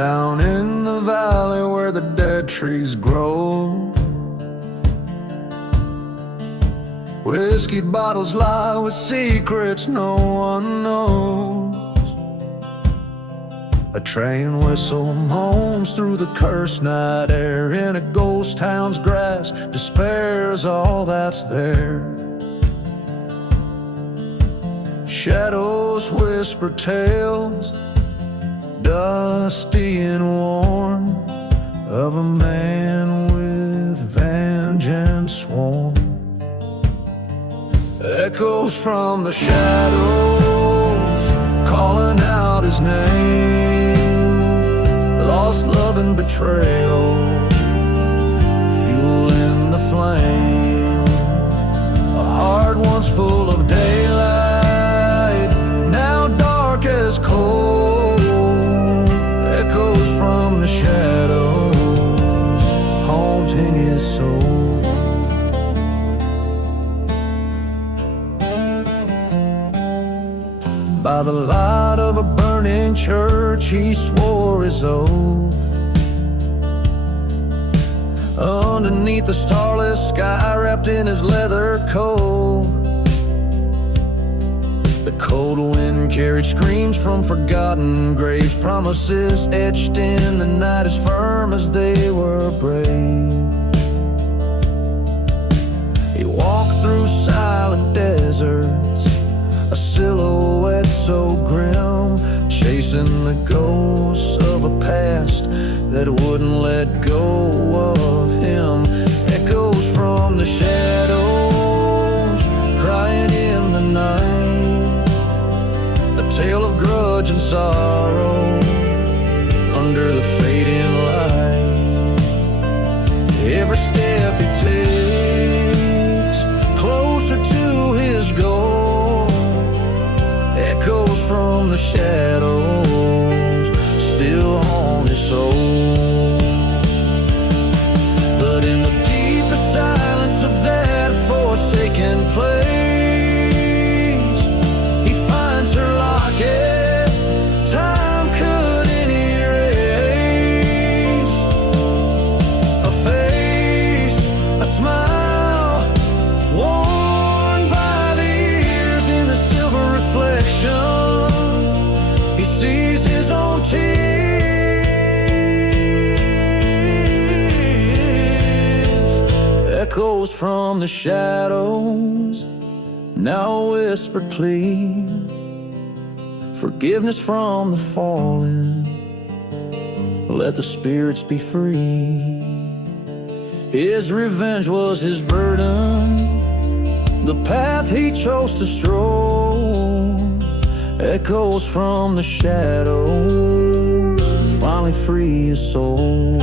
Down in the valley where the dead trees grow, whiskey bottles lie with secrets no one knows. A train whistle moans through the cursed night air. In a ghost town's grass, despair's all that's there. Shadows whisper tales, dusty and worn, of a man with vengeance sworn. Echoes from the shadows, calling out his name. Lost love and betrayal, fueling the flame. A heart once full of daylight, now dark as coal. Echoes from the shadows, haunting his soul. By the light of a burning church, he swore his oath. Underneath the starless sky, wrapped in his leather coat, the cold wind carried screams from forgotten graves, promises etched in the night as firm as they were brave. He walked through silent deserts, a silhouette so grim, chasing the ghosts of a past that wouldn't let go of him. Echoes from the shadows, crying in the night, a tale of grudge and sorrow under the fading light. Every step he takes closer to his goal. Echoes from the shadows still haunt his soul. But in the deepest silence of that forsaken place, he finds her locket time couldn't erase. A face, a smile, worn by the years. In the silver reflection, he sees his own tears. Echoes from the shadows, now whisper plea, forgiveness from the fallen, let the spirits be free. His revenge was his burden, the path he chose to stroll. Echoes from the shadows finally free his soul.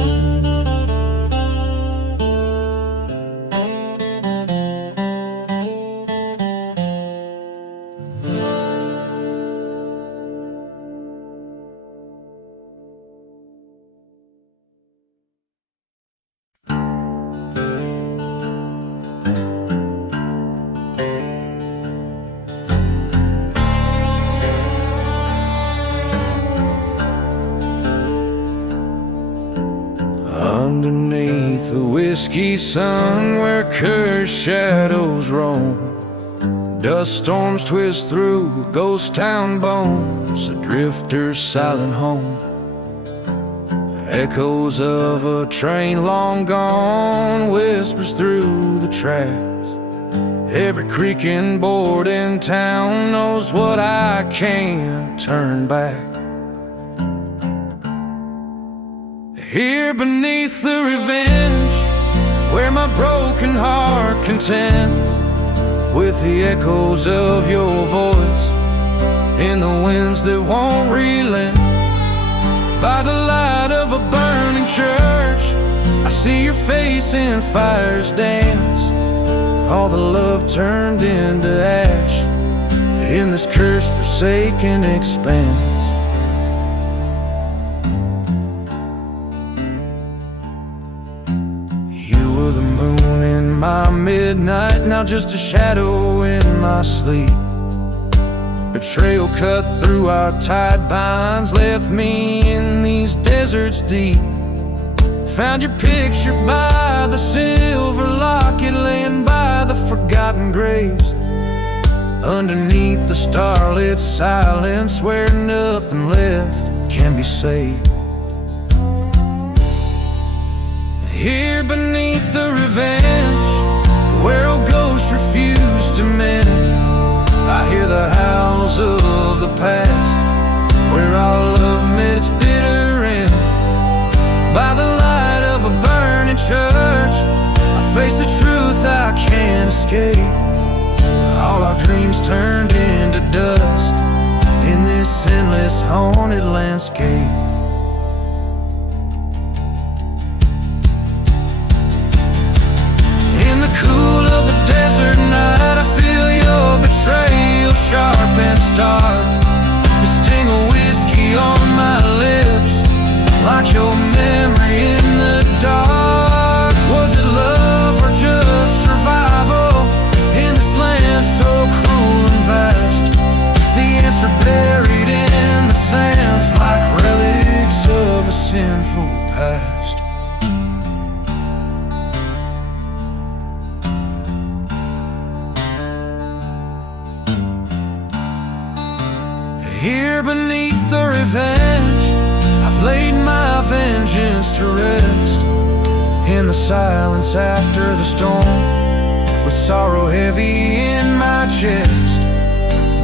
Underneath the whiskey sun, where cursed shadows roam, dust storms twist through ghost town bones, a drifter's silent home. Echoes of a train long gone whispers through the tracks. Every creaking board in town knows what I can't turn back. Here beneath the revenge, where my broken heart contends with the echoes of your voice in the winds that won't relent. By the light of a burning church, I see your face in fire's dance. All the love turned into ash in this cursed, forsaken expanse. My midnight, now just a shadow in my sleep. A trail cut through our tide binds left me in these deserts deep. Found your picture by the silver locket, laying by the forgotten graves. Underneath the starlit silence, where nothing left can be saved. Here beneath the revenge, where old ghosts refuse to mend, I hear the howls of the past, where our love met its bitter end. By the light of a burning church, I face the truth I can't escape. All our dreams turned into dust in this endless haunted landscape. In the cool of the desert night, I feel your betrayal sharp and stark. The sting of whiskey on my lips, like your memory in the dark. Was it love or just survival in this land so cruel and vast? The answer buried in the sands, like relics of a sinful past. Here beneath the revenge, I've laid my vengeance to rest. In the silence after the storm, with sorrow heavy in my chest.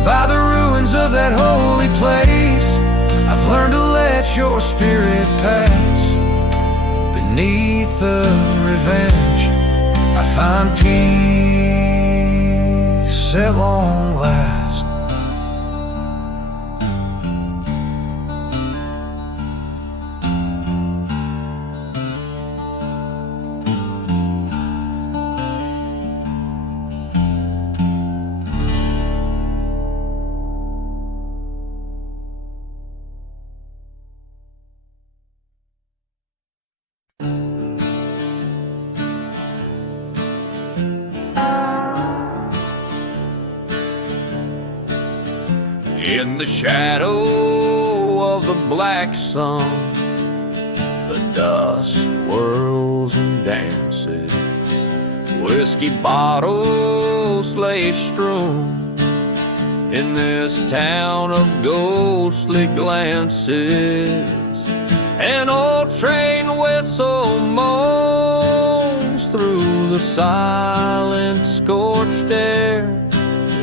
By the ruins of that holy place, I've learned to let your spirit pass. Beneath the revenge, I find peace at long last. In the shadow of the black sun, the dust whirls and dances. Whiskey bottles lay strewn in this town of ghostly glances. An old train whistle moans through the silent scorched air,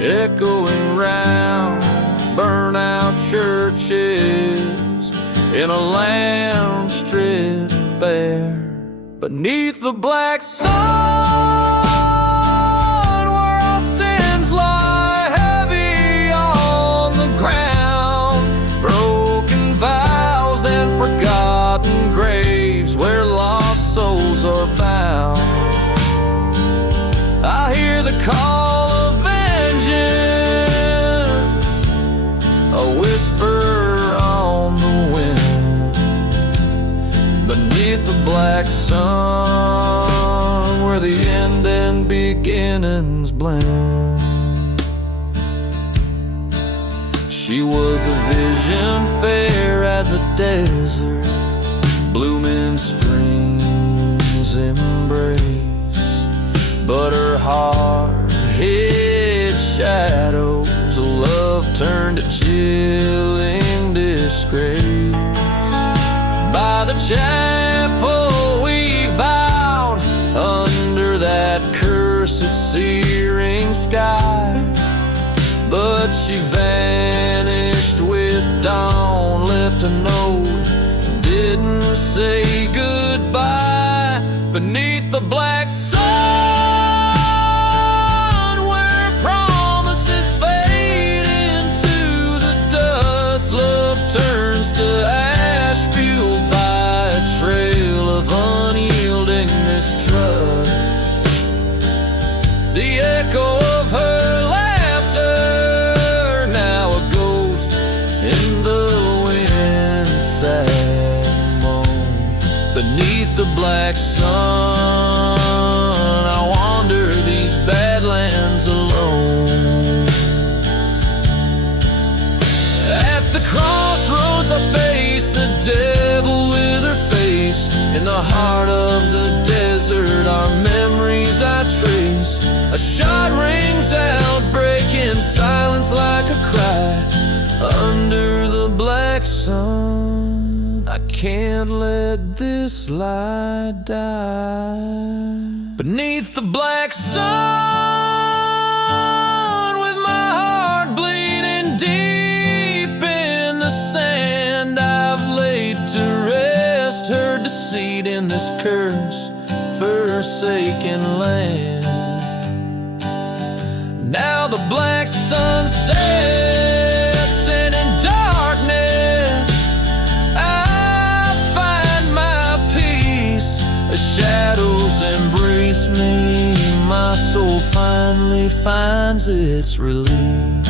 echoing round burnout churches in a land stripped bare. Beneath the black sun, where our sins lie heavy on the ground, broken vows and forgotten graves where lost souls are bound. I hear the call of vengeance, a whisper on the wind. Beneath the black sun, where the end and beginnings blend. She was a vision fair as a desert, blooming spring's embrace. But her heart hid shadows, a love turned to chilling disgrace. By the chapel we vowed, under that cursed searing sky. But she vanished with dawn, left a note, didn't say goodbye. Beneath the black sun, where promises fade into the dust, love turns to ash, fueled by a trail of unyielding mistrust. The echo of her laughter, now a ghost in the wind, sad moan. Beneath the black sun, I wander these badlands alone. In the heart of the desert, our memories I trace. A shot rings out, breaking silence like a cry. Under the black sun, I can't let this lie die. Beneath the black sun, with my heart bleeding deep in the sand, I've laid to rest, heard deceit in this cursed, forsaken land. Now the black sun sets, and in darkness I find my peace. The shadows embrace me, my soul finally finds its release.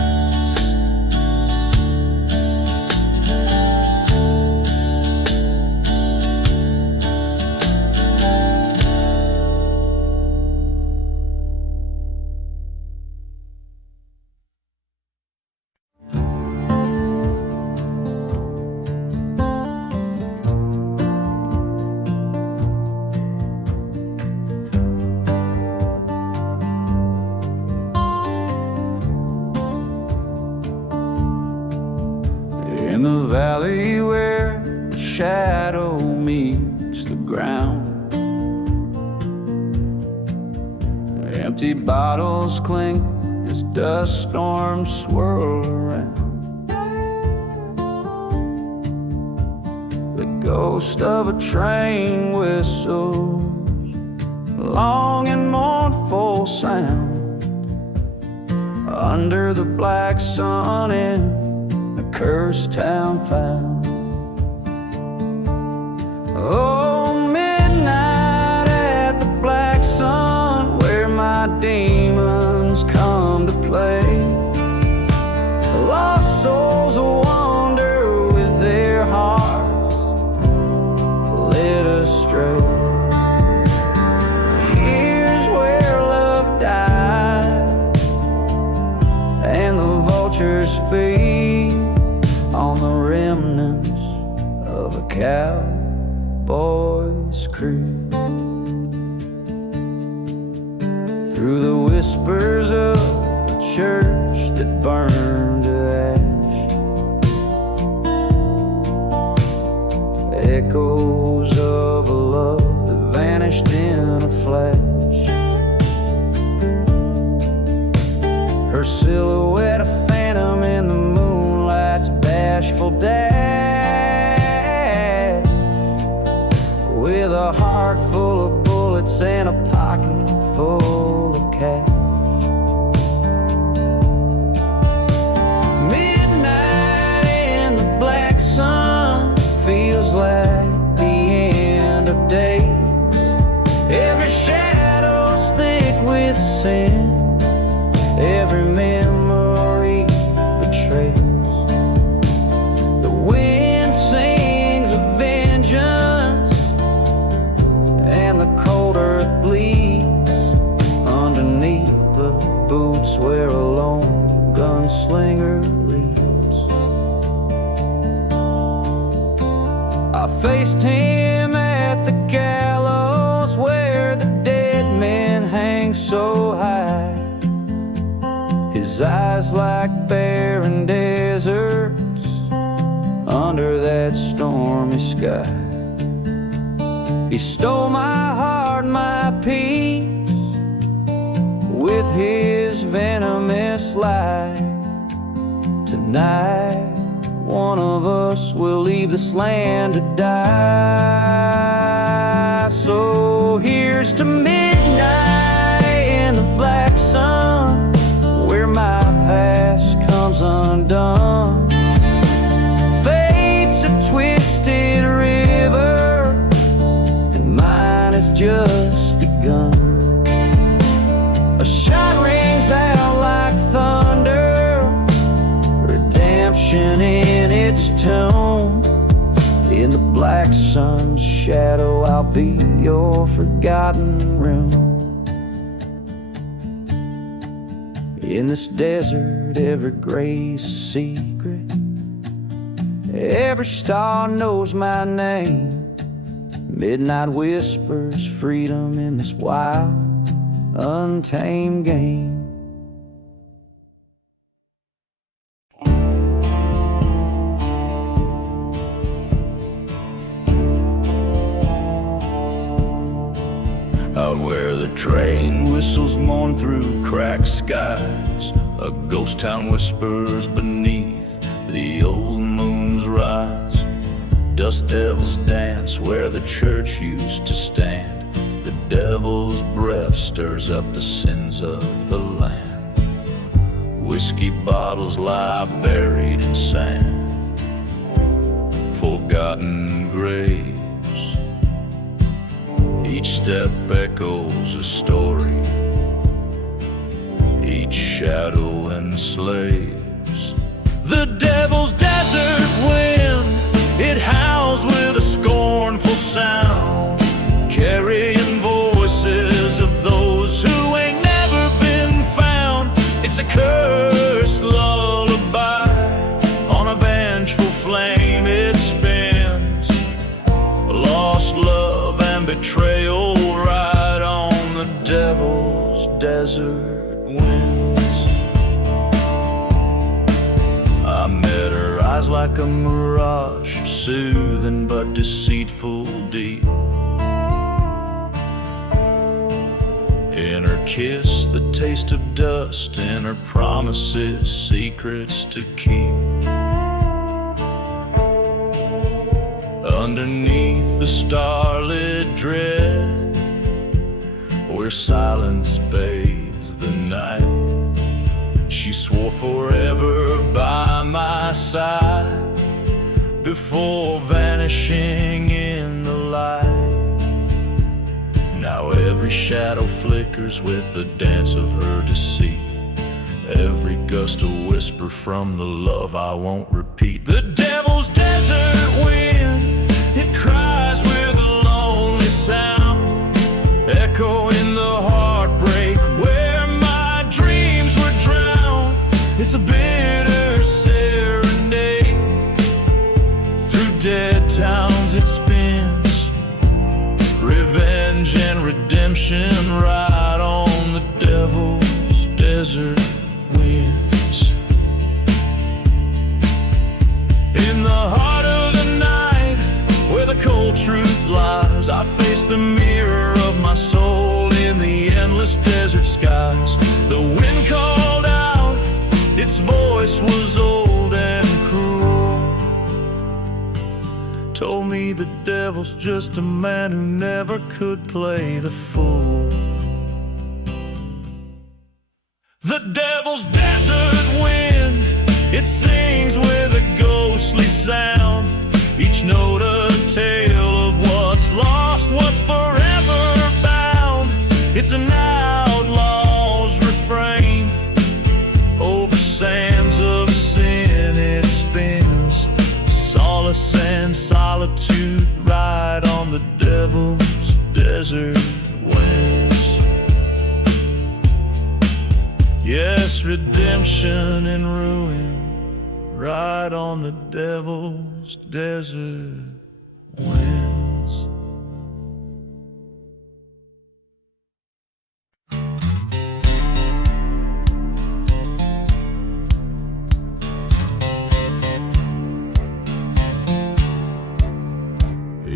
In the valley where the shadow meets the ground, empty bottles clink as dust storms swirl around. The ghost of a train whistles, long and mournful sound. Under the black sun in a cursed town found. Oh, midnight at the black sun, where my demons come to play. Lost souls wander with their hearts led astray. Here's where love died, and the vultures feed on the remnants of a cowboy's creed. Through the whispers of a church that burned to ash, echoes of a love that vanished in a flash. Her silhouette a phantom in the moonlight's bashful dash, with a heart full of bullets and a pocket full of cash. Midnight in the black sun feels like the end of days. Every shadow's thick with sin, every memory betrays. The wind sings of vengeance, and the cold earth bleeds underneath the boots where a lone gunslinger leads. I faced him at the gallows where the dead men hang so high. His eyes like barren deserts under that stormy sky. He stole my heart, my peace, with his venomous lie. Tonight, one of us will leave this land to die. So here's to midnight in the black sun, where my past comes undone. Fate's a twisted river, and mine has just begun. A shot rings out like thunder, redemption in its tone. In the black sun's shadow, I'll be your forgotten realm. In this desert, every gray's a secret. Every star knows my name. Midnight whispers freedom in this wild, untamed game. Out where the train whistles mourn through cracked skies, a ghost town whispers beneath the old moon's rise. Dust devils dance where the church used to stand. The devil's breath stirs up the sins of the land. Whiskey bottles lie buried in sand, forgotten graves. Each step echoes a story, each shadow enslaves. The devil's desert wind, it howls with a scornful sound, carrying voices of those who ain't never been found. It's a cursed lullaby, on a vengeful flame it spins. Lost love and betrayal ride on the devil's desert winds. I met her eyes like a mirage, soothing but deceitful deep. In her kiss, the taste of dust, in her promises, secrets to keep. Underneath the starlit dread, where silence bathes the night, she swore forever by my side before vanishing in the light. Now every shadow flickers with the dance of her deceit, every gust a whisper from the love I won't repeat. The devil's desert wind, it cries with a lonely sound, echoing the heartbreak where my dreams were drowned. It's a bitter serenade, through dead towns it spins, revenge and redemption ride on the devil's desert winds. In the heart of the night, where the cold truth lies, I face the mirror of my soul in the endless desert skies. The wind called out, its voice was old and cruel, told me the devil's just a man who never could play the fool. The devil's desert wind, it sings with a ghostly sound, each note a tale of what's lost, what's forever bound. It's an outlaw's refrain, over sands of sin it spins. Solace and solitude ride on the devil's desert winds. Yes, redemption and ruin ride on the devil's desert winds.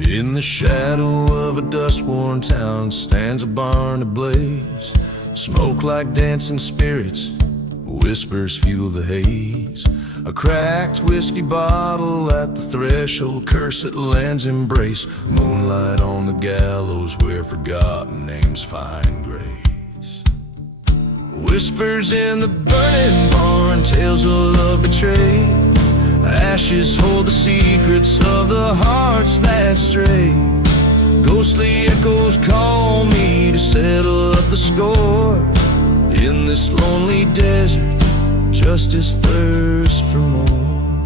In the shadow of a dust-worn town stands a barn ablaze. Smoke like dancing spirits, whispers fuel the haze. A cracked whiskey bottle at the threshold, curse at land's embrace. Moonlight on the gallows where forgotten names find grace. Whispers in the burning barn, tales of love betrayed. Ashes hold the secrets of the hearts that stray. Ghostly echoes call me to settle up the score. In this lonely desert, justice thirsts for more.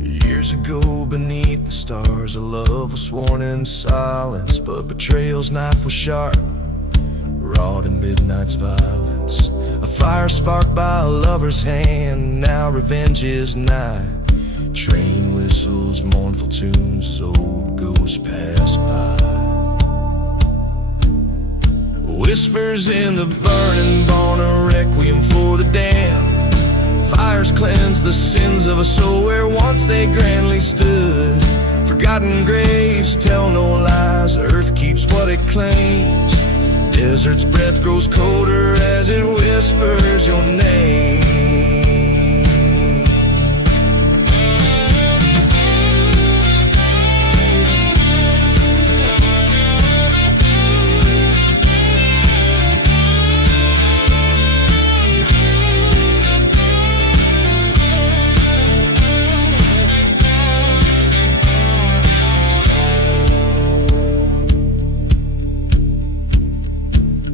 Years ago beneath the stars, a love was sworn in silence, but betrayal's knife was sharp, wrought in midnight's violence. A fire sparked by a lover's hand, now revenge is nigh. Train with whistles mournful tunes as old ghosts pass by. Whispers in the burning barn, a requiem for the damned. Fires cleanse the sins of a soul where once they grandly stood. Forgotten graves tell no lies, earth keeps what it claims. Desert's breath grows colder as it whispers your name.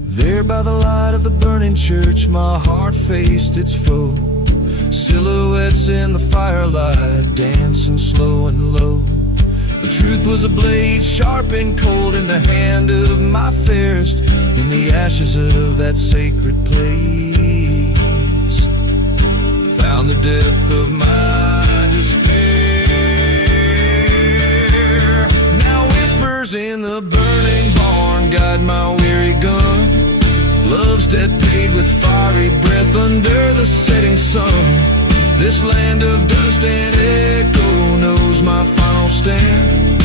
There by the light of the burning church, my heart faced its foe. Silhouettes in the firelight, dancing slow and low. The truth was a blade, sharp and cold in the hand of my fairest. In the ashes of that sacred place, found the depth of my despair. Now whispers in the burning barn guide my weary gun. Love's debt paid with fiery breath under the setting sun. This land of dust and echo knows my final stand.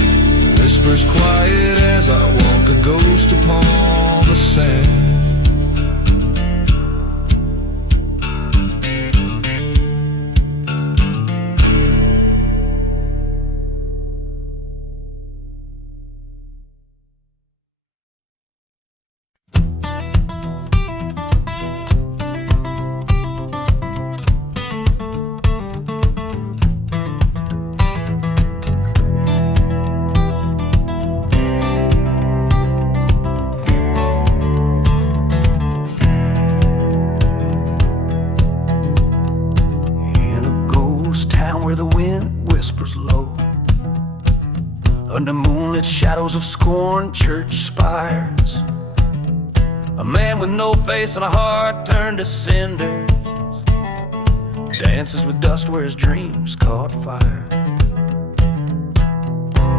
Whispers quiet as I walk a ghost upon the sand. Under moonlit shadows of scorn, church spires. A man with no face and a heart turned to cinders dances with dust where his dreams caught fire.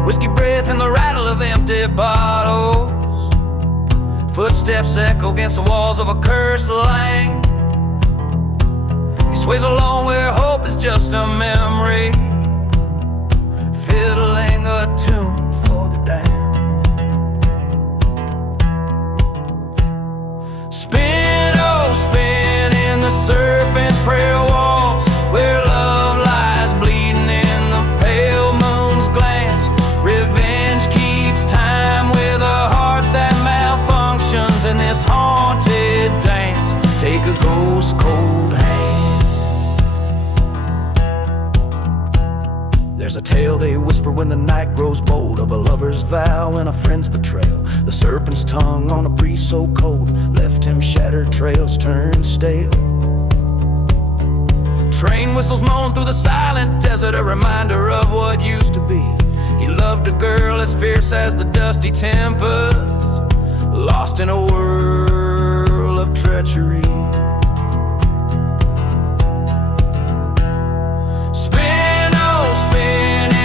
Whiskey breath and the rattle of empty bottles. Footsteps echo against the walls of a cursed land. He sways along where hope is just a memory, fiddling a tune for the damned. Spin, oh spin in the serpent's prayer waltz, where love lies bleeding in the pale moon's glance. Revenge keeps time with a heart that malfunctions in this haunted dance. Take a ghost cold hand. There's a tale they whisper when the night grows bold, of a lover's vow and a friend's betrayal. The serpent's tongue on a breeze so cold left him shattered, trails turned stale. Train whistles moan through the silent desert, a reminder of what used to be. He loved a girl as fierce as the dusty tempest, lost in a whirl of treachery.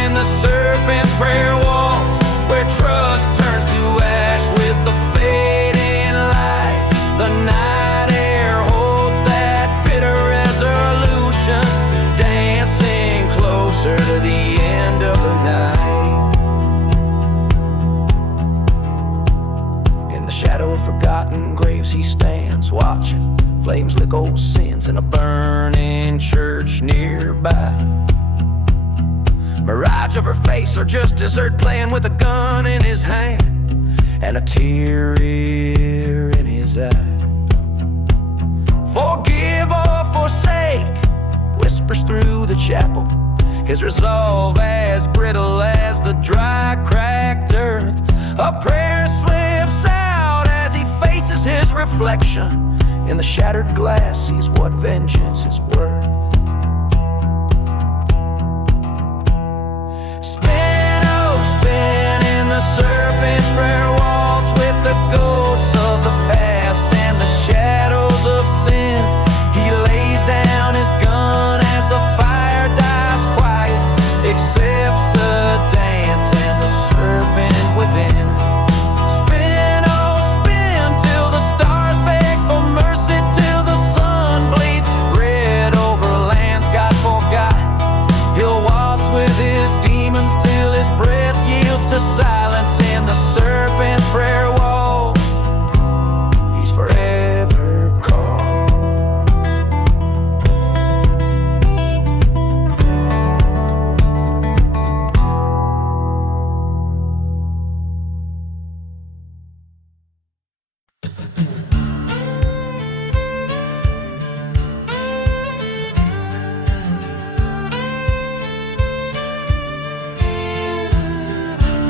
The serpent's prayer waltz, where trust turns to ash with the fading light. The night air holds that bitter resolution, dancing closer to the end of the night. In the shadow of forgotten graves he stands, watching flames lick old sins in a burning church nearby. Mirage of her face, or just desert playing with a gun in his hand and a tear in his eye. Forgive or forsake, whispers through the chapel, his resolve as brittle as the dry, cracked earth. A prayer slips out as he faces his reflection. In the shattered glass sees what vengeance is worth. Spin in the serpent's prayer waltz, with the ghosts of the past and the shadows of sin. He lays down his gun as the fire dies quiet, except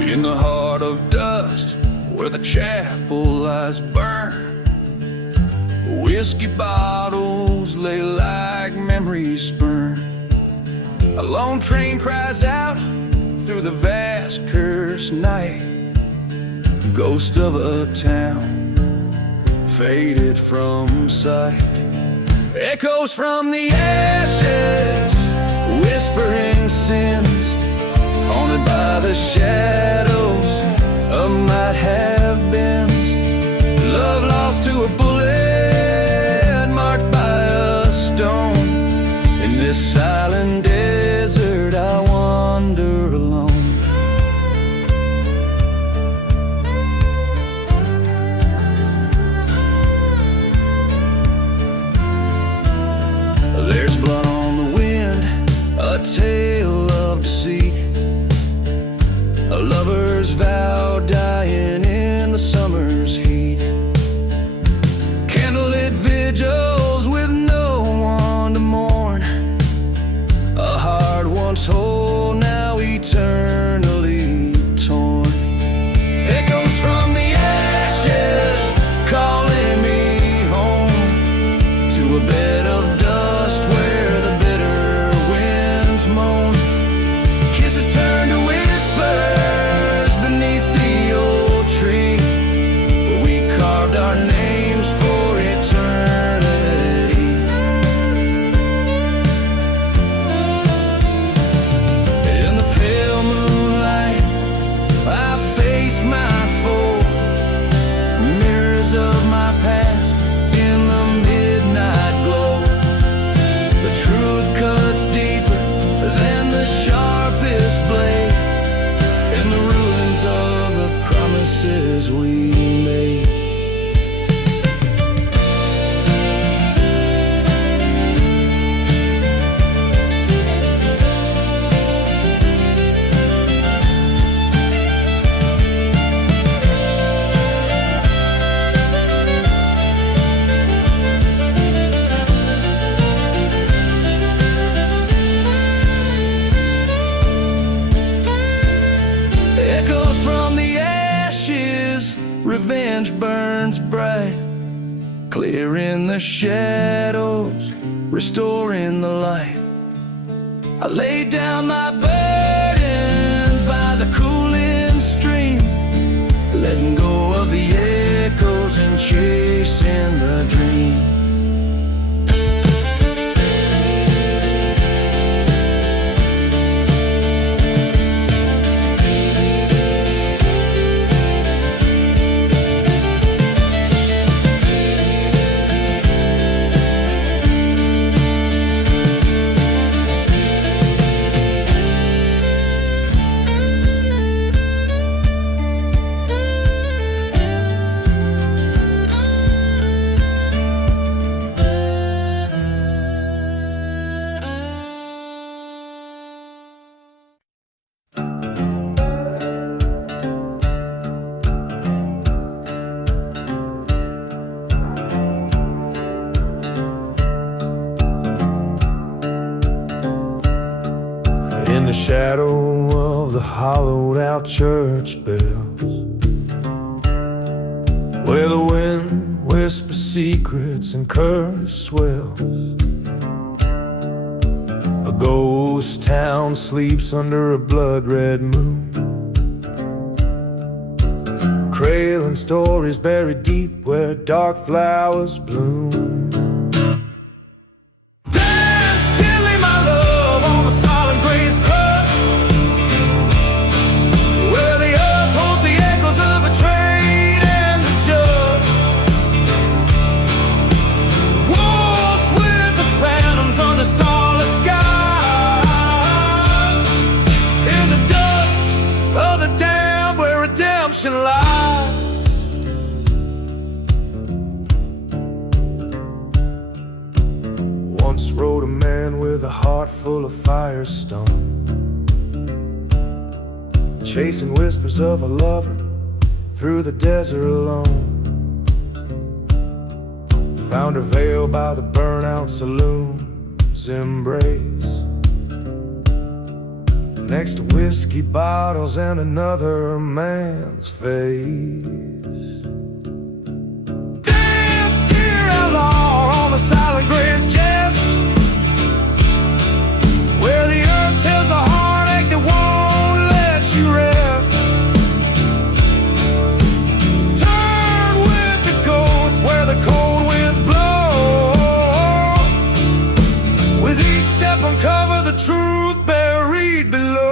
In the heart of dust, where the chapel lies burned, whiskey bottles lay like memories spurned. A lone train cries out through the vast cursed night, ghost of a town faded from sight. Echoes from the ashes, whispering sins, haunted by the shadows of might have beens. Love lost to a bullet, marked by a stone. In this silent desert I wander alone. There's blood on the wind, a tale of deceit, a lover's vow dying in the summer's heat. Candlelit vigils with no one to mourn, a heart once whole now eternally torn. Echoes from the ashes calling me home to a bed of dust where the bitter winds moan. Kisses turn to whispers beneath the old tree where we carved our names for eternity. In the pale moonlight I face my foe, mirrors of my past in the midnight glow. The truth cuts deeper than the sharpest blade in the ruins of the promises we made. Echoes from the ashes, revenge burns bright, clearing the shadows, restoring the light. I lay down my burdens by the cooling stream, letting go of the echoes and chasing the dream. In the shadow of the hollowed out church bells, where the wind whispers secrets and curse swells, a ghost town sleeps under a blood-red moon, cradling stories buried deep where dark flowers bloom. Once rode a man with a heart full of firestone, chasing whispers of a lover through the desert alone. Found her veiled by the burnout saloon's embrace, next to whiskey bottles and another man's face. Dance, dear outlaw, on the silent gray's chest, where the earth tells a heartache that won't let you rest. Turn with the ghosts where the cold winds blow. With each step uncover the truth buried below.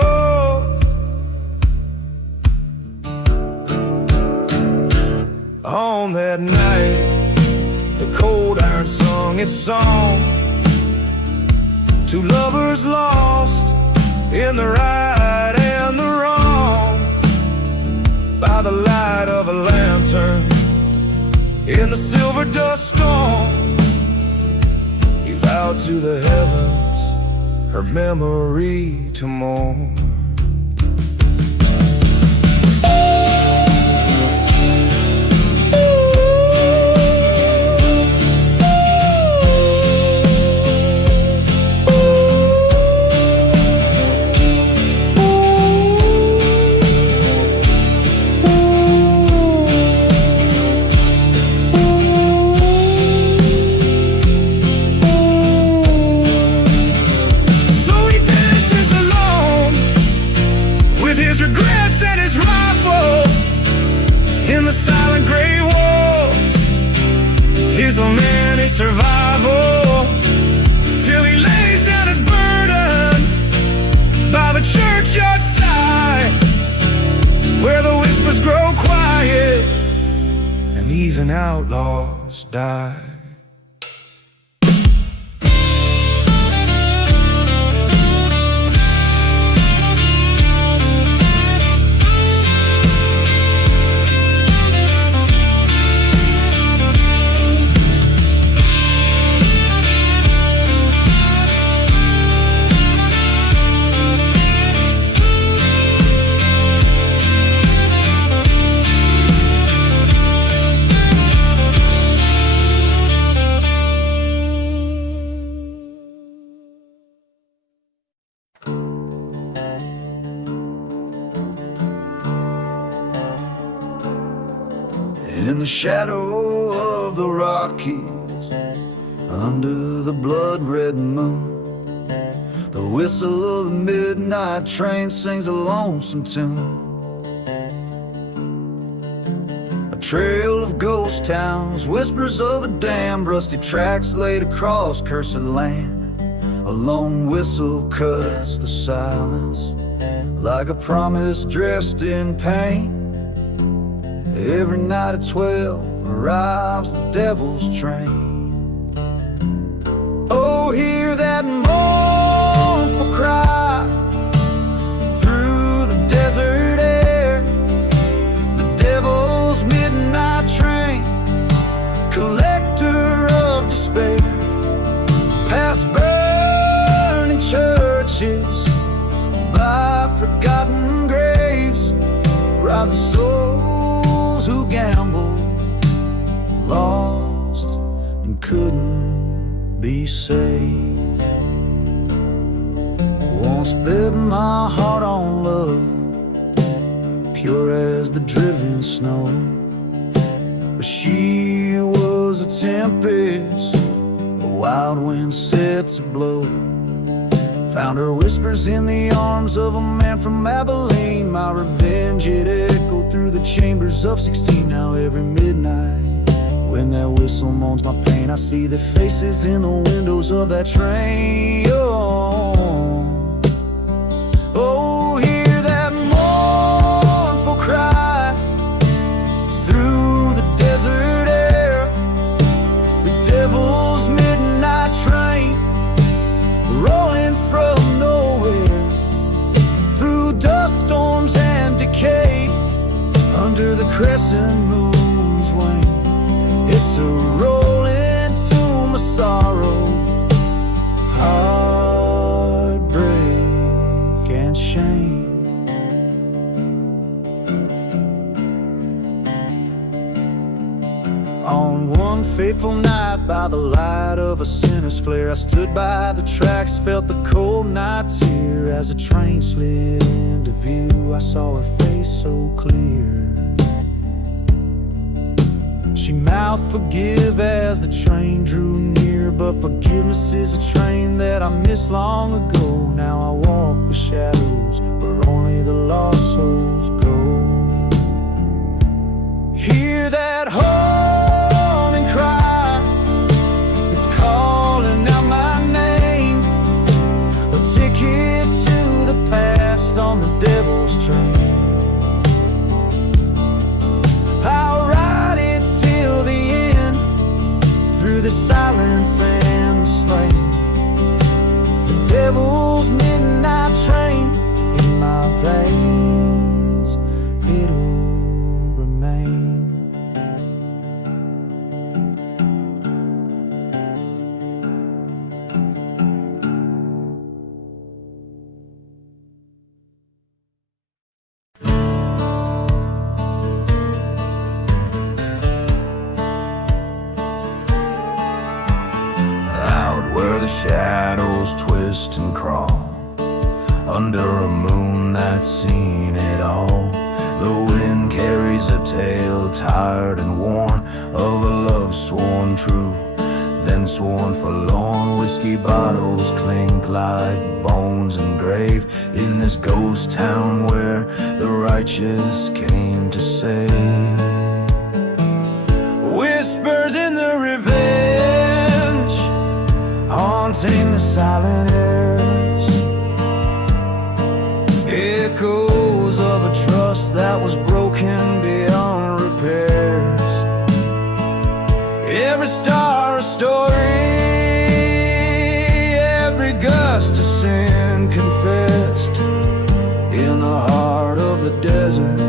On that night, the cold iron sung its song. Two lovers lost in the right and the wrong, by the light of a lantern in the silver dust storm. He vowed to the heavens her memory to mourn. His many survival, till he lays down his burden by the churchyard side, where the whispers grow quiet and even outlaws die. In the shadow of the Rockies, under the blood-red moon, the whistle of the midnight train sings a lonesome tune. A trail of ghost towns, whispers of the damned, rusty tracks laid across cursed land. A lone whistle cuts the silence like a promise dressed in pain. Every night at 12 arrives the devil's train. Oh, hear that mournful cry through the desert air. The devil's midnight train, collector of despair. Past burning churches, by forgotten graves, rise the souls who gambled, lost, and couldn't be saved. Once bet my heart on love, pure as the driven snow, but she was a tempest, a wild wind set to blow. Found her whispers in the arms of a man from Abilene. My revenge, it echoed through the chambers of 16. Now every midnight, when that whistle moans my pain, I see their faces in the windows of that train. Oh, hear that mournful cry through the desert air. The devil's midnight train, rolling from nowhere, through dust storms and decay, under the crescent moon's wane. It's a rolling to my sorrow, heartbreak and shame. On one one fateful night, by the light of a sinner's flare, I stood by the tracks, felt the cold night tear. As the train slid into view, I saw her face so clear. She mouthed forgive as the train drew near, but forgiveness is a train that I missed long ago. Now I walk with shadows where only the lost souls go. Hear that haunting cry, it's calling out my name. A ticket to the past on the devil's train. I'll ride it till the end, through the silence and the slain. The devil's midnight train in my veins, it'll remain. The shadows twist and crawl under a moon that's seen it all. The wind carries a tale, tired and worn, of a love sworn true, then sworn forlorn. Whiskey bottles clink like bones engraved in this ghost town where the righteous came to save. Whispers in the revenge, haunting the silent airs. Echoes of a trust that was broken beyond repairs. Every star a story, every gust of sin confessed. In the heart of the desert,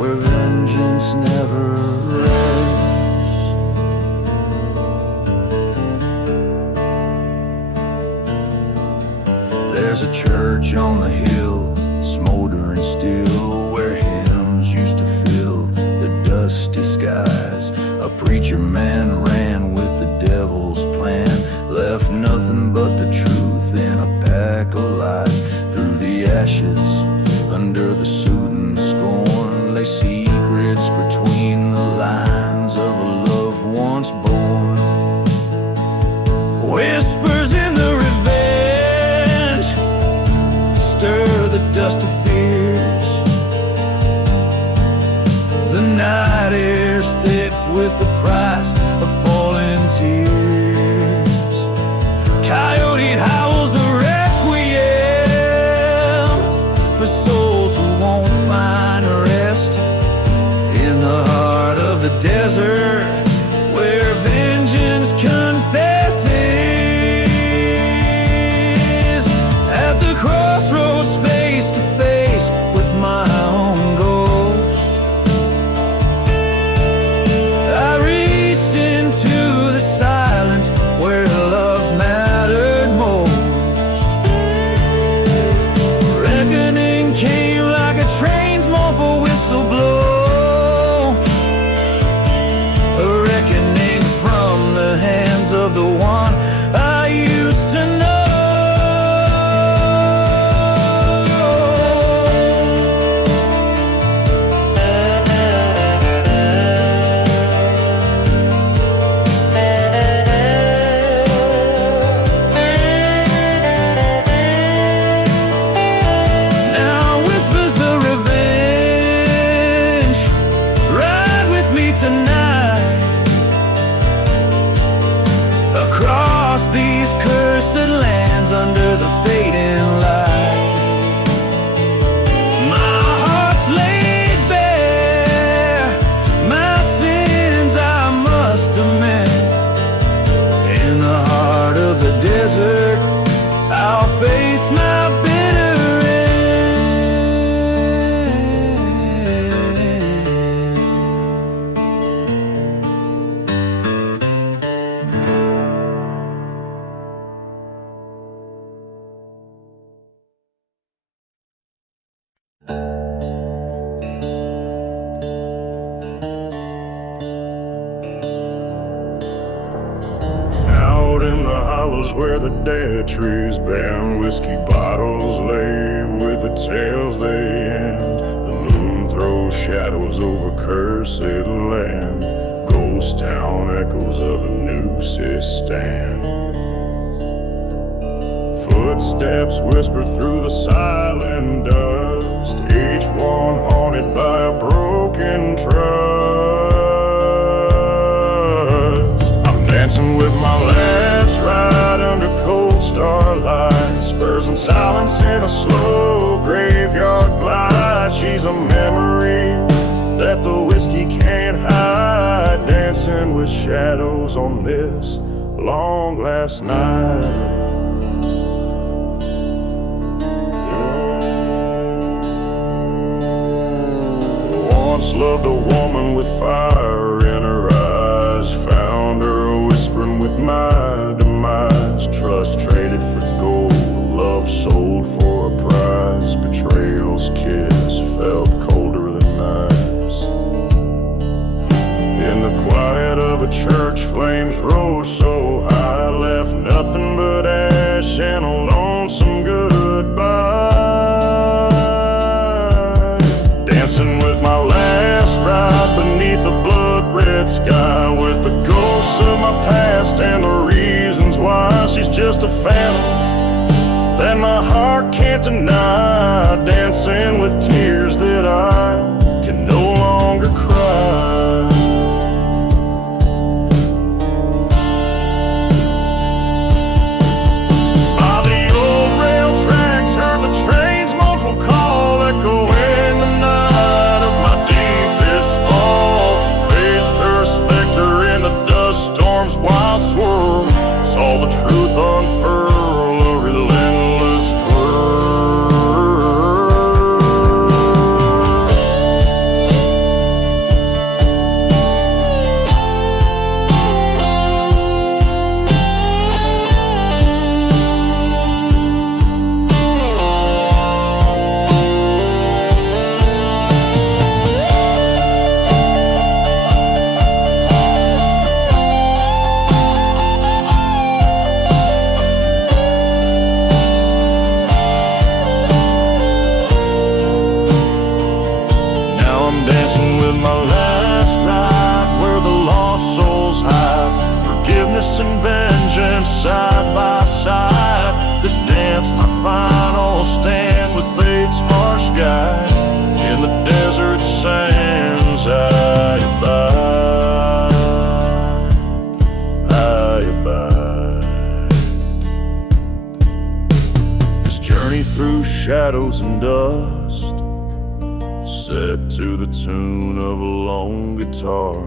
where vengeance never rests. There's a church on the hill, smoldering still, where hymns used to fill the dusty skies. A preacher man ran with the devil's plan, left nothing but the truth in a pack of lies. Through the ashes, under the soot and scorn, lay secrets between the lines of a love once born. Whispers in the revenge, stir the dust of fears. The night air's thick with the price of falling tears. Coyote howls a requiem for souls who won't find rest. In the heart of the desert, where vengeance confesses. At the crossroads, face to face with my own ghost, I reached into the silence where love mattered most. Reckoning came like a train's mournful whistle blow. A reckoning from the hands of the one I used to know. Now whispers the revenge, ride with me tonight, across these cursed lands under the fading light. My heart's laid bare, my sins I must amend. In the heart of the desert, I'll face my bitter end. hollows where the dead trees bend, whiskey bottles lay with the tails they end. The moon throws shadows over cursed land, ghost town echoes of a new stand. Footsteps whisper through the silent dust, each one haunted by a broken trust. I'm dancing with my last ride under cold starlight, spurs and silence in a slow graveyard glide. She's a memory that the whiskey can't hide, dancing with shadows on this long last night. Once loved a woman with fire in her eyes, found her whispering with my demise. Trust traded for gold, love sold for a price. Betrayal's kiss felt colder than ice. In the quiet of a church, flames rose so high, left nothing but ash and a lonesome goodbye. Dancing with my last ride beneath a blood-red sky, with the ghosts of my past and the reasons why. She's just a phantom that my heart can't deny, dancing with tears that I can no longer cry. By the old rail tracks, heard the train's mournful call echo in the night of my deepest fall. Faced her specter in the dust storm's wild swirl, saw the truth unfurl, a relentless twirl. Now I'm dancing with my last ride, where the lost souls hide, forgiveness and vengeance side by side. This dance, my final stand with fate's harsh guide. In the desert sands, I abide, I abide. This journey through shadows and dust, set to the tune of a lone guitar,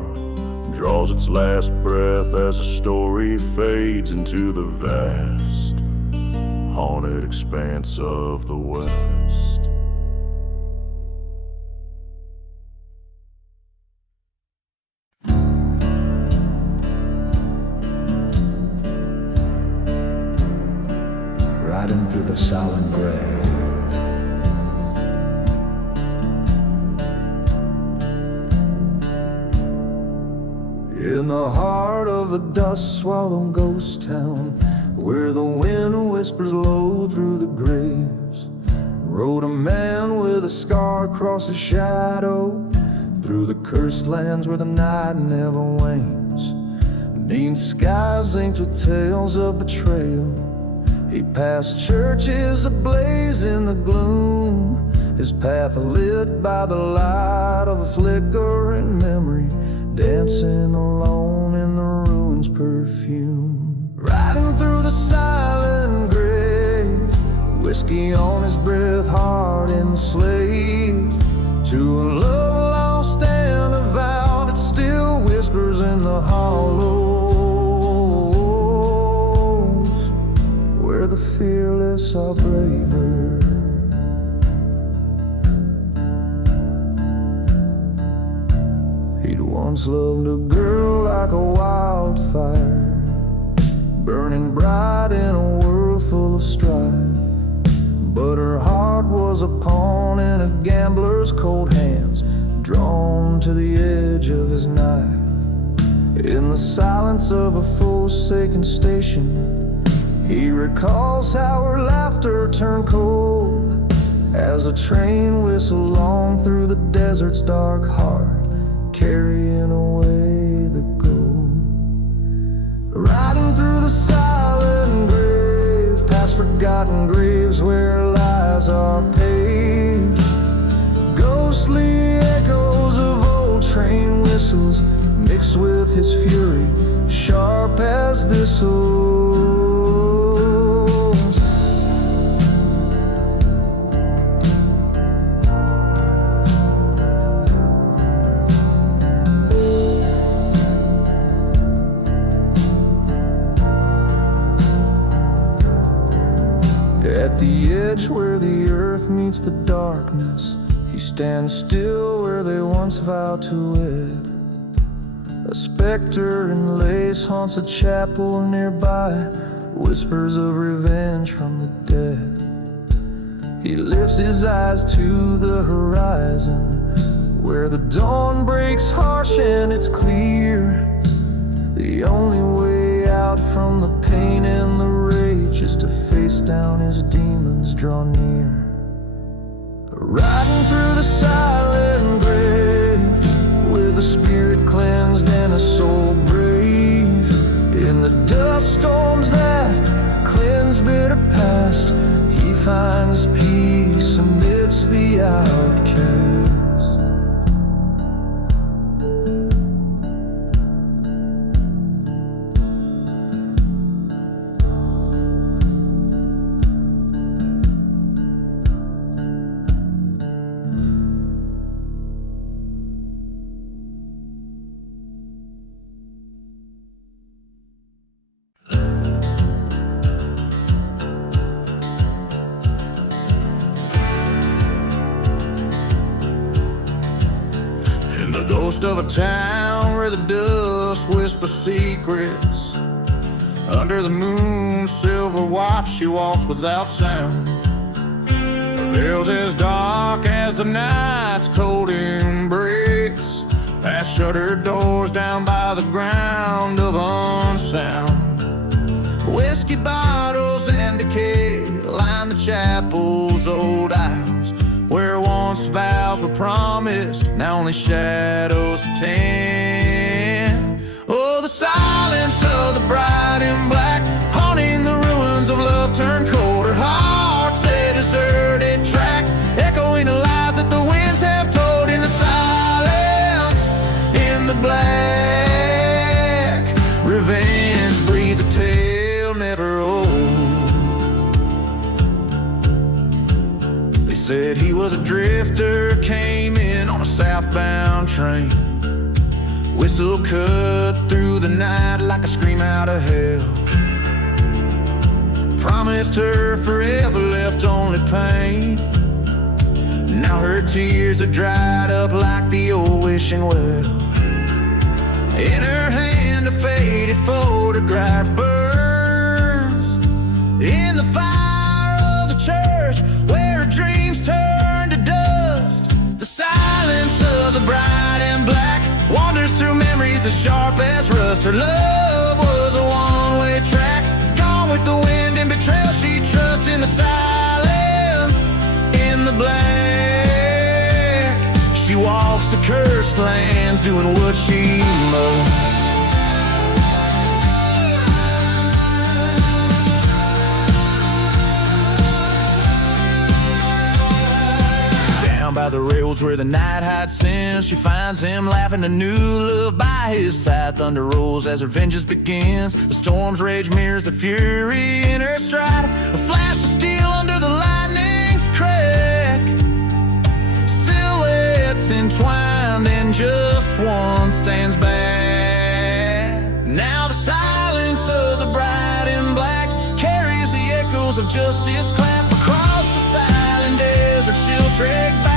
draws its last breath as a story fades into the vast, haunted expanse of the West. Riding through the silent grave, in the heart of a dust-swallowed ghost town, where the wind whispers low through the graves, rode a man with a scar across his shadow, through the cursed lands where the night never wanes. Beneath skies inked with tales of betrayal, he passed churches ablaze in the gloom, his path lit by the light of a flickering memory, dancing alone in the ruins' perfume. Riding through the silent grave, whiskey on his breath, heart enslaved to a love lost and avowed. It still whispers in the hollows, where the fearless are braver. He'd once loved a girl like a wildfire, burning bright in a world full of strife. But her heart was a pawn in a gambler's cold hands, drawn to the edge of his knife. In the silence of a forsaken station, He recalls how her laughter turned cold as a train whistled long through the desert's dark heart, carrying away the gold. Riding through the silent grave, past forgotten graves where lies are paved. Ghostly echoes of old train whistles mixed with his fury, sharp as thistles. At the edge where the earth meets the darkness, he stands still where they once vowed to wed. A specter in lace haunts a chapel nearby, whispers of revenge from the dead. He lifts his eyes to the horizon, where the dawn breaks harsh and it's clear. The only way out from the pain and the rage is to face down his demons draw near. Riding through the silent grave, with a spirit cleansed and a soul brave. In the dust storms that cleanse bitter past, he finds peace amidst the outcast. Ghost of a town where the dust whispers secrets. Under the moon's silver watch she walks without sound. Her veil's as dark as the night's cold embrace, past shuttered doors down by the ground of unsound. Whiskey bottles and decay line the chapel's old aisles, where once vows were promised, now only shadows attend. Oh, the silence of the bride in black, haunting the ruins of love turned cold. Her heart's a deserted track, echoing the lies that the winds have told. In the silence, in the black, revenge breathes a tale never old. Said he was a drifter, came in on a southbound train. Whistle cut through the night like a scream out of hell. Promised her forever, left only pain. Now her tears are dried up like the old wishing well. In her hand a faded photograph burns in the fire of the church where her dreams turn to dust. The silence of the bride in black wanders through memories as sharp as rust. Her love was a one-way track, gone with the wind and betrayal she trusts. In the silence, in the black, she walks the cursed lands doing what she must. By the rails where the night hides sin, she finds him laughing a new love by his side. Thunder rolls as her vengeance begins. The storm's rage mirrors the fury in her stride. A flash of steel under the lightning's crack. Silhouettes entwined, then just one stands back. Now the silence of the bride in black carries the echoes of justice clap across the silent desert. She'll trek back.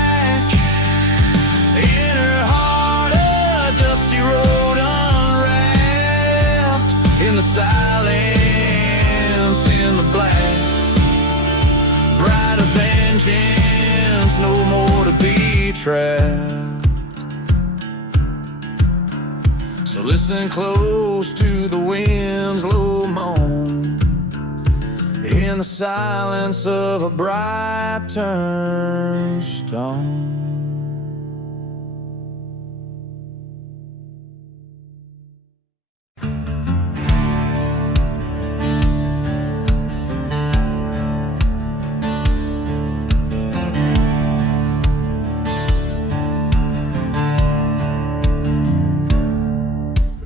In her heart, a dusty road unwrapped. In the silence, in the black, bride of vengeance, no more to be trapped. So listen close to the wind's low moan in the silence of a bright turnstone.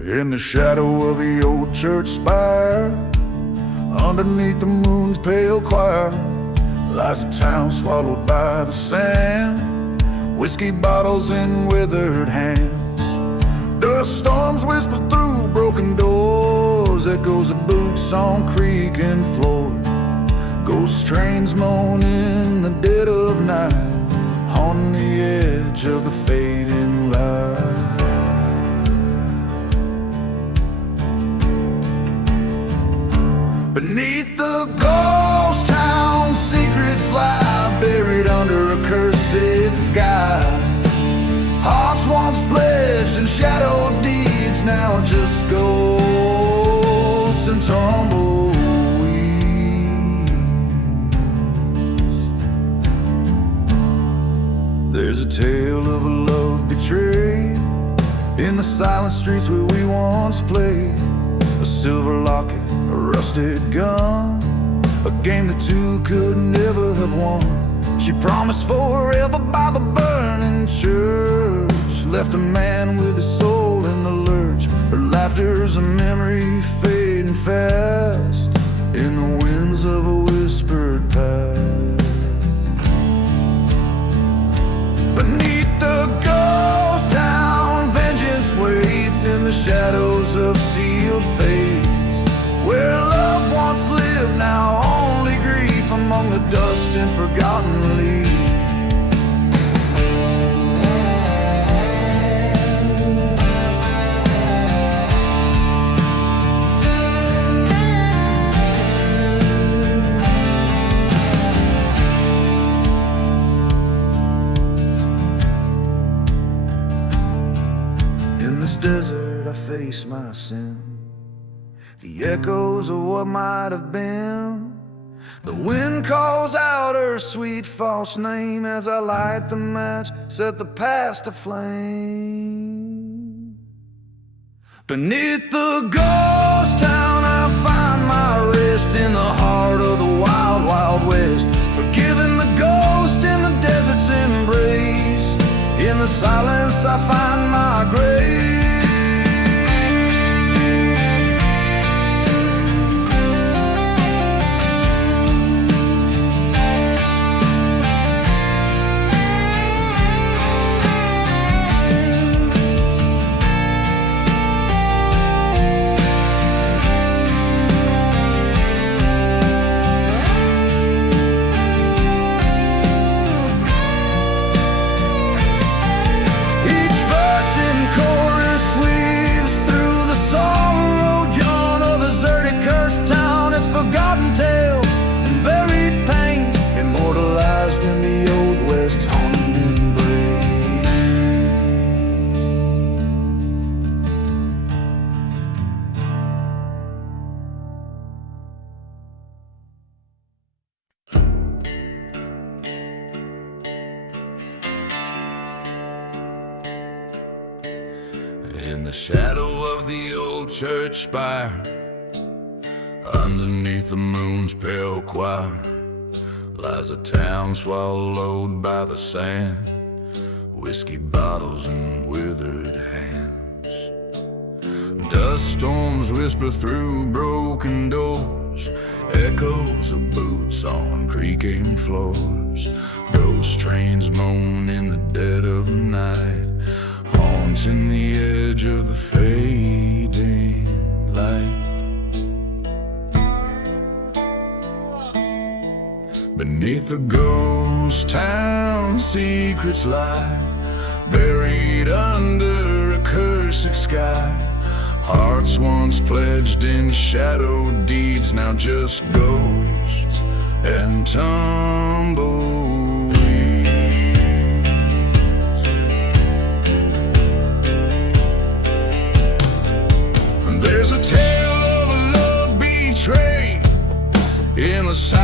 In the shadow of the old church spire, underneath the moon's pale choir, lies a town swallowed by the sand, whiskey bottles in withered hands. Dust storms whisper through broken doors, echoes of boots on creaking floor. Ghost trains moan in the dead of night, on the edge of the fading light. Beneath the ghost town, secrets lie buried under a cursed sky. Hearts once pledged and shadowed deeds, now just ghosts and tumbleweeds. There's a tale of a love betrayed in the silent streets where we once played. A silver locket, a rusted gun, a game the two could never have won. She promised forever by the burning church, left a man with his soul in the lurch. Her laughter's a memory fading fast in the winds of a whispered past. Beneath the ghost town, vengeance waits in the shadows of sealed fates, where love once lived, now only grief among the dust and forgotten leaves. In this desert I face my sin, the echoes of what might have been. The wind calls out her sweet false name as I light the match, set the past aflame. Beneath the ghost town I find my rest, in the heart of the wild, wild west, forgiving the ghost in the desert's embrace. In the silence I find my grace. In the shadow of the old church spire, underneath the moon's pale choir, lies a town swallowed by the sand, whiskey bottles and withered hands. Dust storms whisper through broken doors, echoes of boots on creaking floors. Ghost trains moan in the dead of night, haunts in the edge of the fading light. Beneath the ghost town, secrets lie buried under a cursed sky. Hearts once pledged in shadowed deeds, now just ghosts and tumbleweeds. There's a tale of a love betrayed in the silence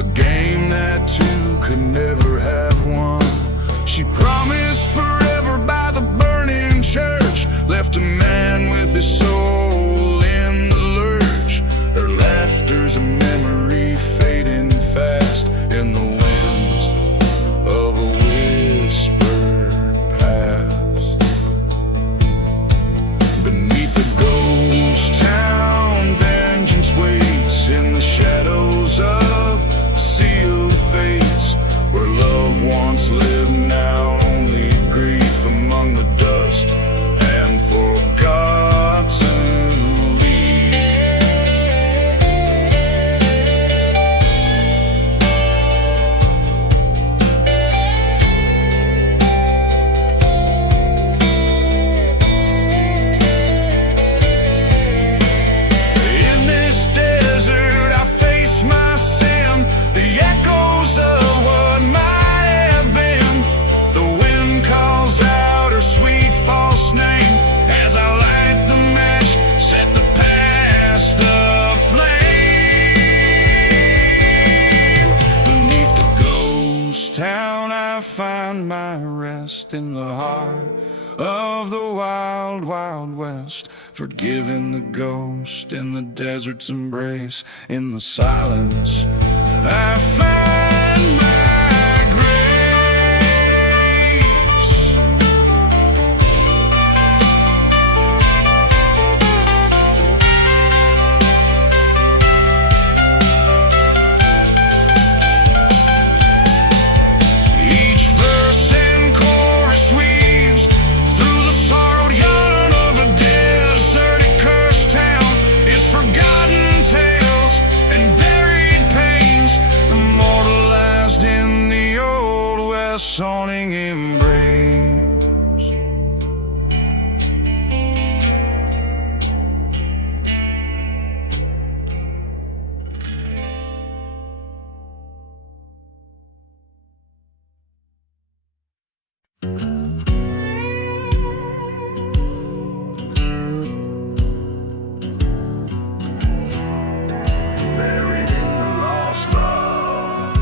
a game that two could never have won. She promised forever by the burning church, left a man with his soul in the lurch. Her laughter's a memory fading fast in the winds of a whispered past. Beneath a ghost town, vengeance waits in the shadows of sealed fates, where love once lived, now only grief among the dust and forgotten leaves. In this desert I face my sin, the echoes of what might have been. The wind calls out her sweet false name as I light the match, set the past aflame. Beneath the ghost town I find my rest, in the heart of the wild, wild west, forgiving the ghost in the desert's embrace. In the silence I find my grace. Each verse and chorus weaves through the sorrowed yarn of a deserted cursed town. It's forgotten tales and buried pains, immortalized in the old west haunting embrace. Buried in the lost love.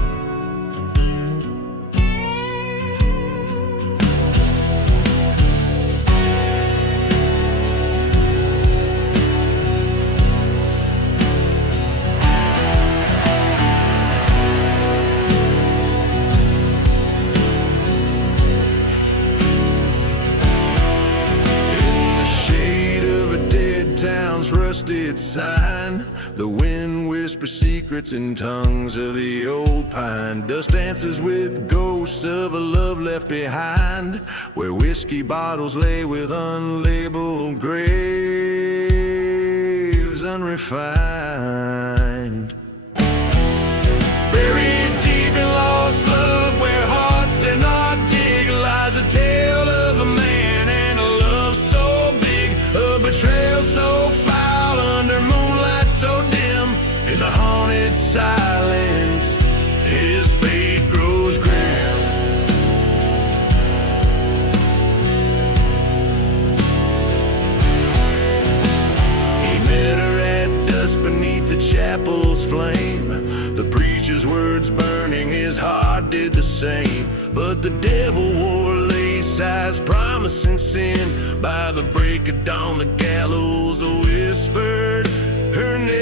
In the shade of a dead town's rusted sign, the wind whispers secrets in tongues of the old pine. Dust dances with ghosts of a love left behind, where whiskey bottles lay with unlabeled graves unrefined. Buried deep in lost love, where hearts did not dig, lies a tale of a man and a love so big, a betrayal so foul under moonlight so dim. In the haunted silence, his fate grows grim. He met her at dusk beneath the chapel's flame, the preacher's words burning, his heart did the same. But the devil wore lace eyes promising sin. By the break of dawn the gallows whispered her name.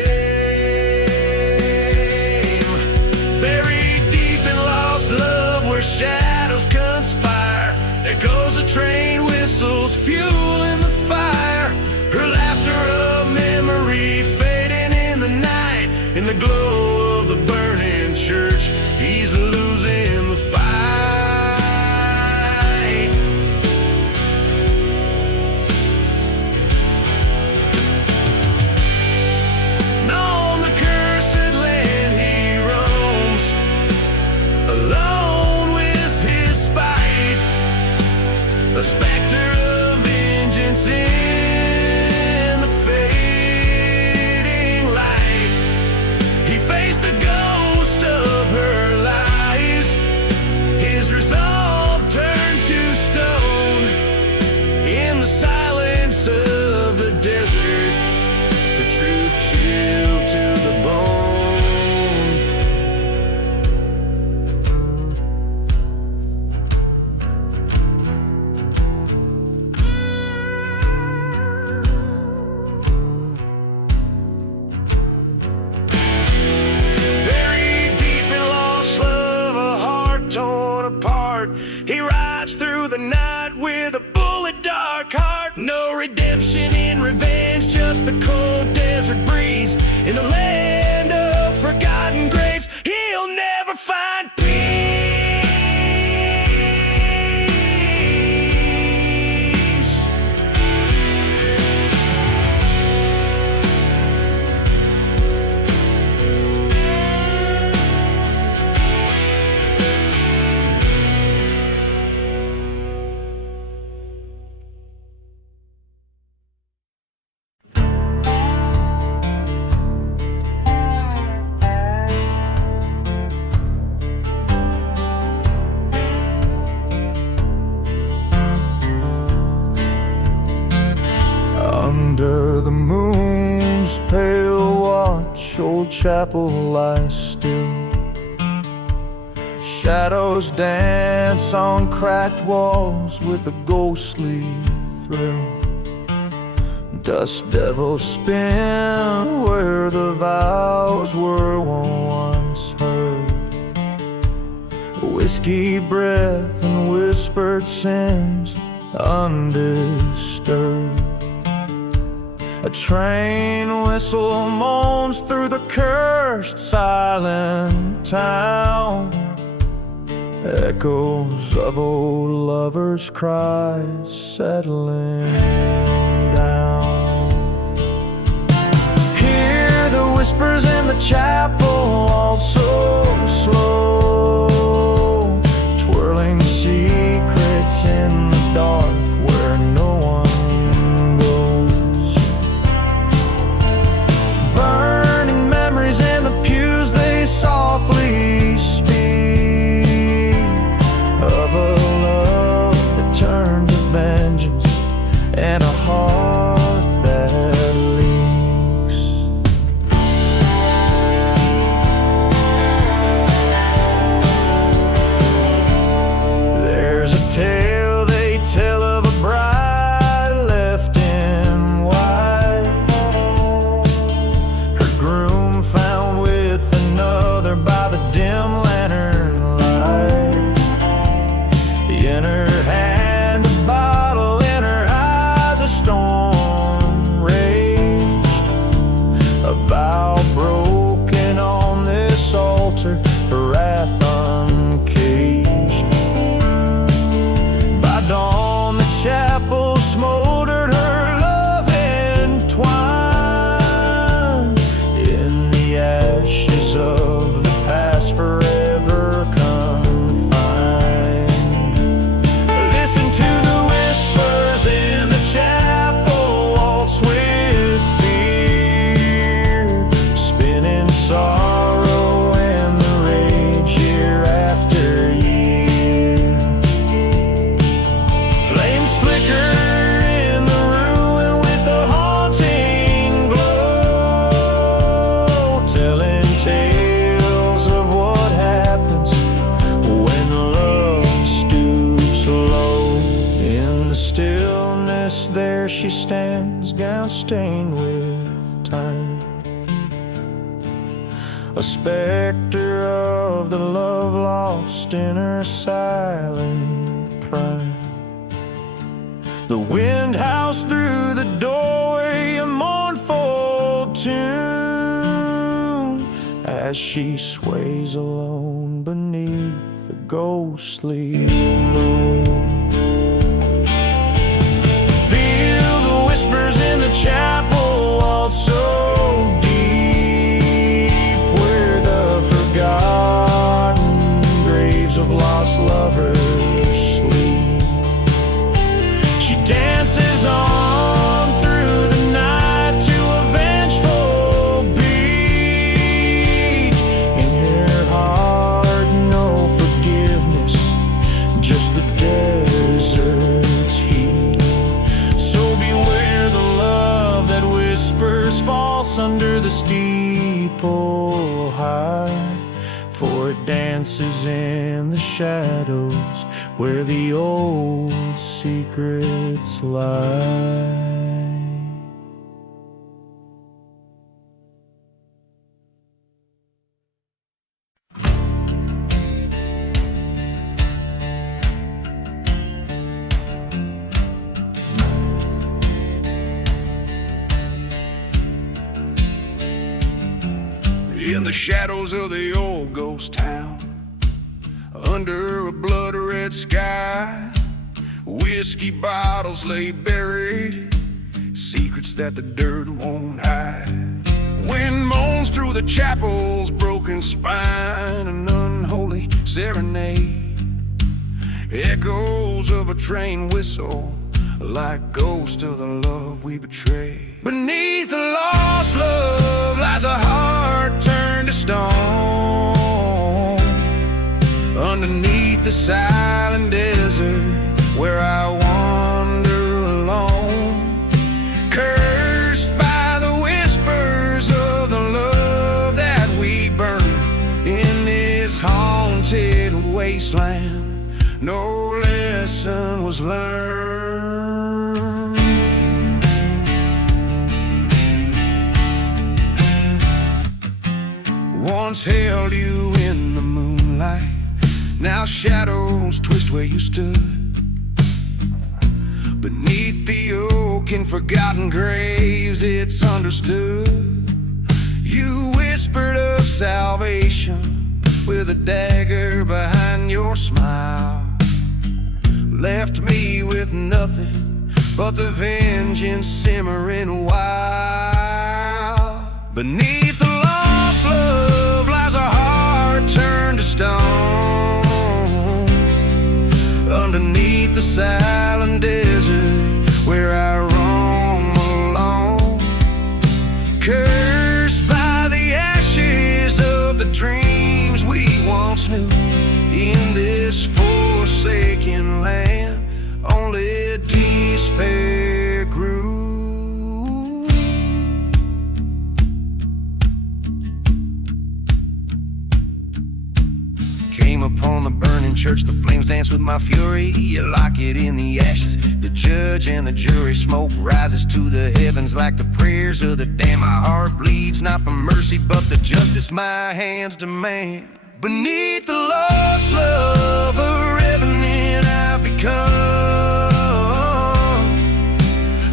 Buried deep in lost love, where shadows conspire, echoes of train whistles, fuel in the fire. Her laughter a memory fading in the night, in the glow of the burning church. He's losing the fight. On the cursed land he roams, alone with his spite, a specter of vengeance in the fading light. He faced the ghost of her lies, In a land of forgotten graves, he'll never find peace. Under the moon's pale watch, old chapel lies still. Shadows dance on cracked walls with a ghostly thrill. Dust devils spin where the vows were once heard. Whiskey breath and whispered sins undisturbed. A train whistle moans through the cursed silent town. Echoes of old lovers' cries settling down. Hear the whispers in the chapel, all so slow, twirling secrets in the dark where no one goes. Burning memories in the pews, they softly speak of a love that turned to vengeance and a heart that leaks. There's a tale they tell of a bride left in white, her groom found with another by the dim lantern light. In her hand a bottle, in her eyes a storm raged. A vow broken on this altar, her wrath uncaged. By dawn the chapel smoldered, her love entwined in the ashes of the past, forever confined. Listen to the whispers in the chapel, waltz with fear, spinning sorrow and the rage year after year. Flames flicker in the ruin with a haunting glow, telling tales of what happens when love stoops low. In the stillness there she stands, gown stained with time, a specter of the love lost in her silent prime. The wind howls through the doorway, a mournful tune, as she sways alone beneath the ghostly moon. Feel the whispers in the chapel, all so deep, where the forgotten graves of lost lovers sleep. She dances on through the night to a vengeful beat. In her heart no forgiveness, just the desert's heat. So beware the love that whispers false under the steeple high, for it dances in the shadows where the old secrets lie. the shadows of the old ghost town, under a blood-red sky, whiskey bottles lay buried, secrets that the dirt won't hide. Wind moans through the chapel's broken spine, an unholy serenade, echoes of a train whistle, like ghosts of the love we betrayed. Beneath the lost love lies a heart turned to stone, underneath the silent desert where I wander alone, cursed by the whispers of the love that we burn in this haunted wasteland. No lesson was learned. Once held you in the moonlight, now shadows twist where you stood. Beneath the oak in forgotten graves, it's understood. You whispered of salvation with a dagger behind your smile, left me with nothing but the vengeance simmering wild. Beneath the lost love lies a heart turned to stone, underneath the silent desert where I roam alone, cursed by the ashes of the dreams we once knew. In this forsaken land, only despair grew. Came upon the burning church, the flames dance with my fury. You lock it in the ashes, the judge and the jury. Smoke rises to the heavens like the prayers of the damned. My heart bleeds not for mercy but the justice my hands demand. Beneath the lost love, a revenant I've become,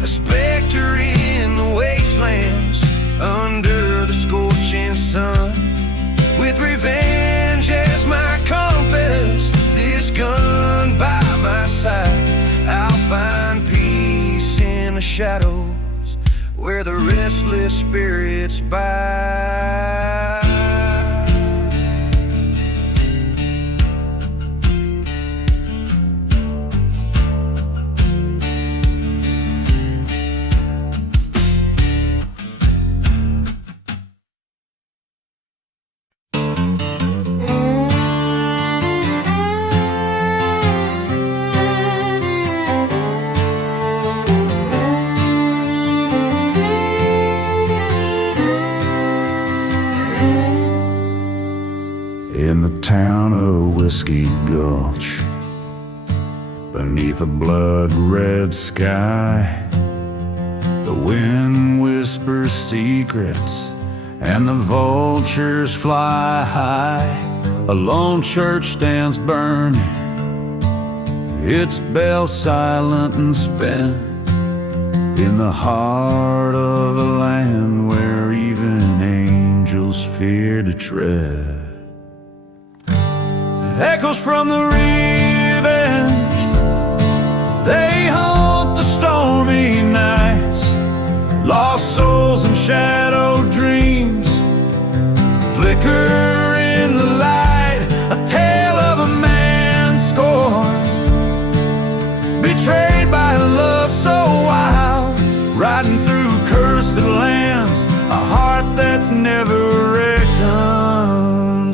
a specter in the wastelands under the scorching sun. With revenge as my compass, this gun by my side, I'll find peace in the shadows where the restless spirits bide. In the town of Whiskey Gulch, beneath a blood-red sky, the wind whispers secrets and the vultures fly high. A lone church stands burning, its bell silent and spent, in the heart of a land where even angels fear to tread. Echoes from the revenge, they haunt the stormy nights. Lost souls and shadowed dreams flicker in the light. A tale of a man scorned, betrayed by a love so wild, riding through cursed lands, a heart that's never reconciled.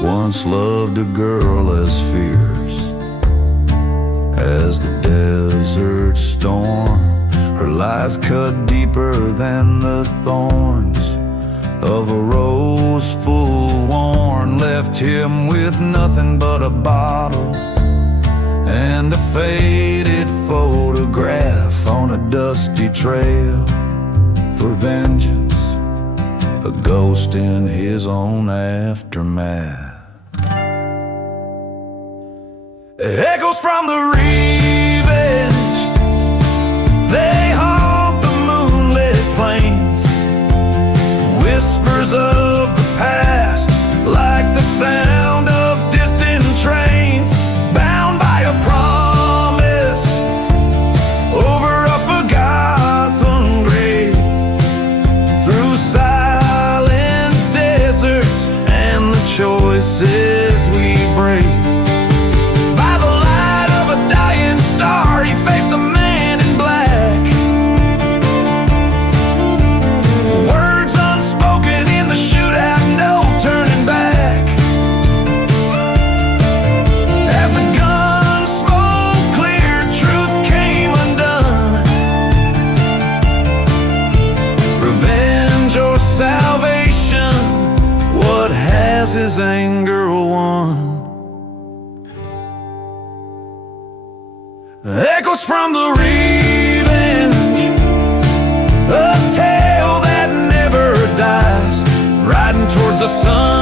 Once loved a girl as fierce as the desert storm. Her lies cut deeper than the thorns of a rose full worn. Left him with nothing but a bottle and a faded photograph on a dusty trail for vengeance. a ghost in his own aftermath. Echoes from the revenge, they haunt the moonlit plains. Whispers of the past, like the sound of distant trains, bound by a promise over a forgotten grave. Through silent deserts and the choices we break. Star, he faced the man in black. Words unspoken in the shootout, no turning back. As the gun smoke cleared, truth came undone. Revenge or salvation, what has his anger won? Echoes from the revenge, a tale that never dies, riding towards the sun.